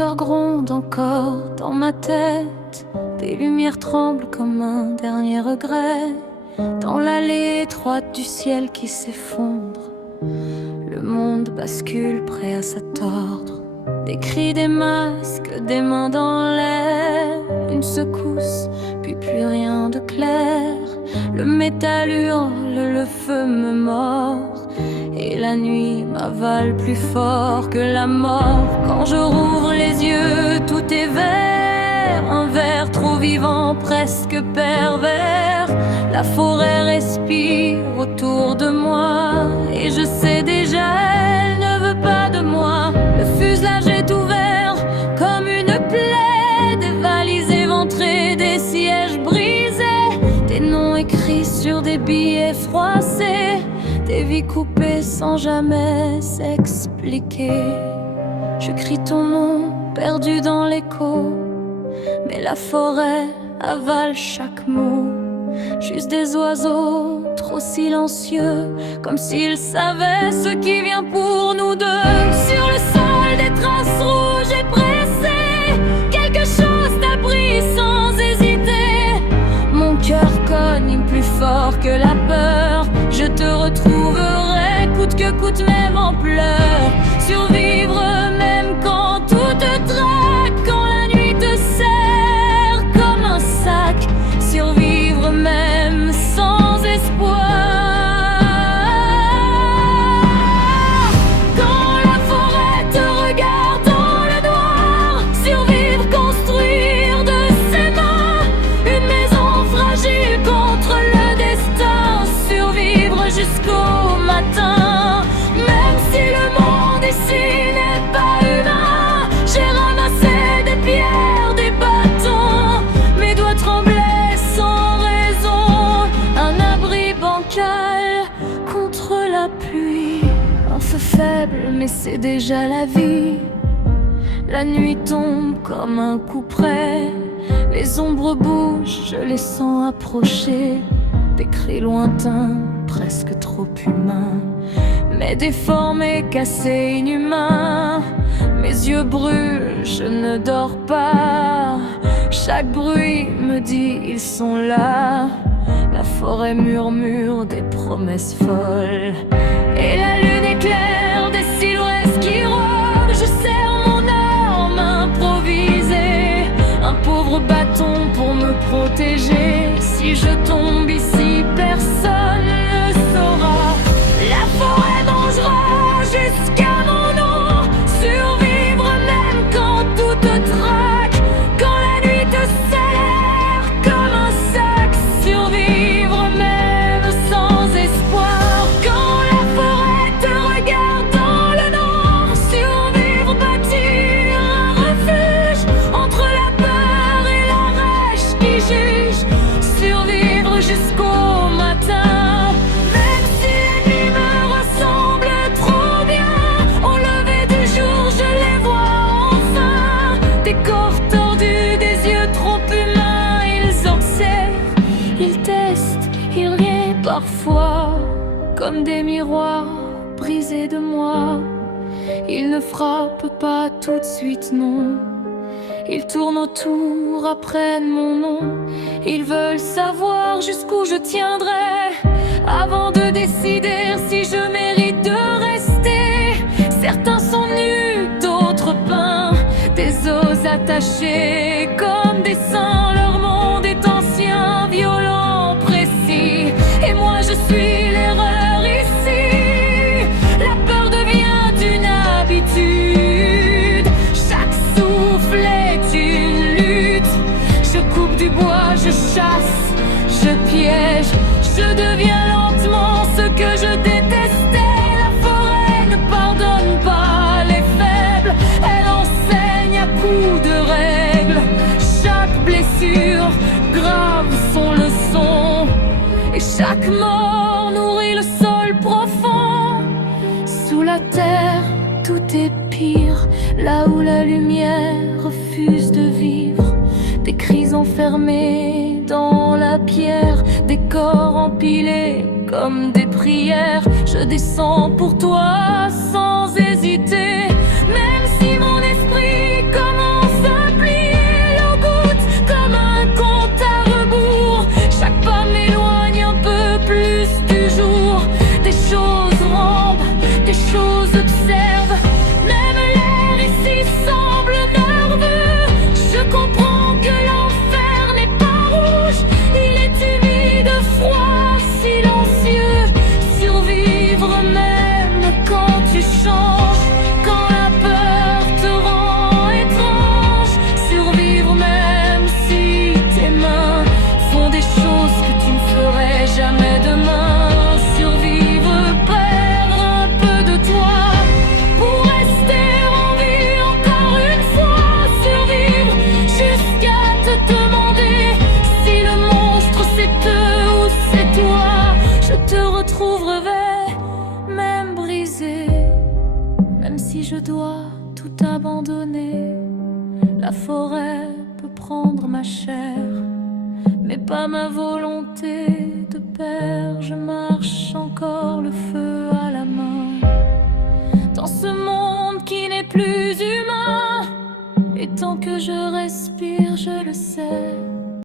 moteur gronde encore dans ma tête. Des lumières tremblent comme un dernier regret. Dans l'allée étroite du ciel qui s'effondre, le monde bascule prêt à se tordre. Des cris, des masques, des mains dans l'air. Une secousse, puis plus rien de clair. Le métal hurle, le feu me mord. Et la nuit m'avale plus fort que la mort. Quand je rouvre les yeux, tout est vert. Un verre trop vivant, presque pervers. La forêt respire autour de moi. Et je sais déjà, elle ne veut pas de moi. Le fuselage est ouvert comme une plaie. Des valises éventrées, des sièges brisés. Des noms écrits sur des billets froissés. Des vies coupées sans jamais s'expliquer. Je crie ton nom, perdu dans l'écho. Mais la forêt avale chaque mot. Juste des oiseaux trop silencieux, comme s'ils savaient ce qui vient pour nous deux. Sur le sol des traces rouges et pressées, quelque chose t'a pris sans hésiter. Mon cœur cogne plus fort que la peur. Je te retrouverai coûte que coûte, même en pleurs. Survivre même quand tout te traque, quand la nuit te serre comme un sac. Survivre même sans espoir. Quand la forêt te regarde dans le noir, survivre, construire de ses mains une maison fragile contre le destin. Survivre jusqu'au matin, même si le monde ici n'est pas humain. J'ai ramassé des pierres, des bâtons, mes doigts tremblaient sans raison. Un abri bancal contre la pluie. Un feu faible, mais c'est déjà la vie. La nuit tombe comme un coup près. Les ombres bougent, je les sens approcher. Des cris lointains, presque trop humains, mais déformés, cassés, inhumains. Mes yeux brûlent, je ne dors pas. Chaque bruit me dit ils sont là. La forêt murmure des promesses folles. Et la lune éclaire des silhouettes qui rôdent. Je serre mon arme improvisée, un pauvre bâton pour me protéger. Si je tombe ici, personne ne saura. La forêt mangera jusqu'à mon nom. Survivre même quand tout te traque, quand la nuit te serre comme un sac. Survivre même sans espoir. Quand la forêt te regarde dans le noir, survivre, bâtir un refuge entre la peur et la rage qui juge. Survivre jusqu'au matin, même si les nuits me ressemblent trop bien. Au lever du jour, je les vois enfin. Des corps tordus, des yeux trop humains. Ils observent, ils testent, ils rient parfois comme des miroirs brisés de moi. Ils ne frappent pas tout de suite, non. Ils tournent autour, apprennent mon nom. Ils veulent savoir jusqu'où je tiendrai avant de décider si je mérite de rester. Certains sont nus, d'autres peints, des os attachés comme des seins. Leur monde est ancien, violent, précis. Et moi je suis l'erreur ici. La peur devient une habitude. Chaque souffle est une lutte. Je coupe du bois, je chasse, je piège. Je deviens lentement ce que je détestais. La forêt ne pardonne pas les faibles. Elle enseigne à coups de règles. Chaque blessure grave son leçon. Et chaque mort nourrit le sol profond. Sous la terre, tout est pire. Là où la lumière refuse de vivre. Des cris enfermés dans la pierre. Des corps empilés comme des prières. Je descends pour toi sans hésiter. Même si mon esprit comme retrouve revêt, même brisé. Même si je dois tout abandonner, la forêt peut prendre ma chair, mais pas ma volonté de père. Je marche encore le feu à la main, dans ce monde qui n'est plus humain. Et tant que je respire, je le sais,